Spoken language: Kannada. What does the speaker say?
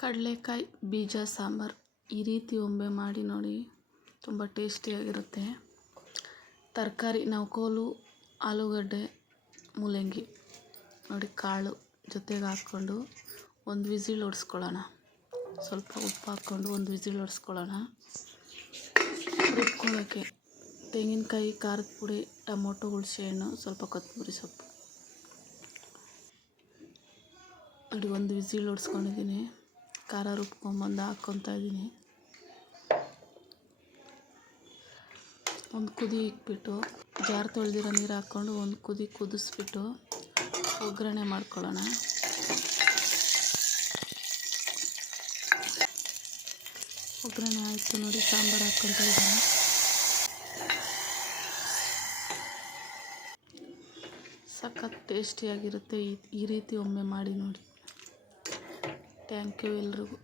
ಕಡಲೆಕಾಯಿ ಬೀಜ ಸಾಂಬಾರು ಈ ರೀತಿ ಒಮ್ಮೆ ಮಾಡಿ ನೋಡಿ, ತುಂಬ ಟೇಸ್ಟಿಯಾಗಿರುತ್ತೆ. ತರಕಾರಿ ನಾವು ಕೋಲು, ಆಲೂಗಡ್ಡೆ, ಮೂಲಂಗಿ ನೋಡಿ ಕಾಳು ಜೊತೆಗೆ ಹಾಕ್ಕೊಂಡು ಒಂದು ವಿಸಿಲ್ ಹೊಡ್ಸ್ಕೊಳ್ಳೋಣ. ಸ್ವಲ್ಪ ಉಪ್ಪು ಹಾಕ್ಕೊಂಡು ಒಂದು ವಿಸಿಲ್ ಹೊಡ್ಸ್ಕೊಳ್ಳೋಣ. ರುಬ್ಕೊಳ್ಳೋಕ್ಕೆ ತೆಂಗಿನಕಾಯಿ, ಖಾರದ ಪುಡಿ, ಟೊಮೊಟೊ, ಹುಣಸೆಹಣ್ಣು, ಸ್ವಲ್ಪ ಕೊತ್ತಂಬರಿ ಸೊಪ್ಪು ನೋಡಿ ಒಂದು ವಿಸಿಲ್ ಹೊಡ್ಸ್ಕೊಂಡಿದ್ದೀನಿ. ಖಾರ ರುಬ್ಕೊಂಬಂದು ಹಾಕ್ಕೊತಾ ಇದ್ದೀನಿ. ಒಂದು ಕುದಿ ಇಕ್ಬಿಟ್ಟು ಜಾರ್ ತೊಳೆದಿರೋ ನೀರು ಹಾಕ್ಕೊಂಡು ಒಂದು ಕುದಿ ಕುದಿಸ್ಬಿಟ್ಟು ಒಗ್ಗರಣೆ ಮಾಡ್ಕೊಳ್ಳೋಣ. ಒಗ್ಗರಣೆ ಆಯಿತು ನೋಡಿ, ಸಾಂಬಾರು ಹಾಕ್ಕೊತಾ ಇದ್ದೀನಿ. ಸಖತ್ ಟೇಸ್ಟಿಯಾಗಿರುತ್ತೆ. ಈ ರೀತಿ ಒಮ್ಮೆ ಮಾಡಿ ನೋಡಿ. ಥ್ಯಾಂಕ್ ಯು ಎಲ್ರಿಗೂ.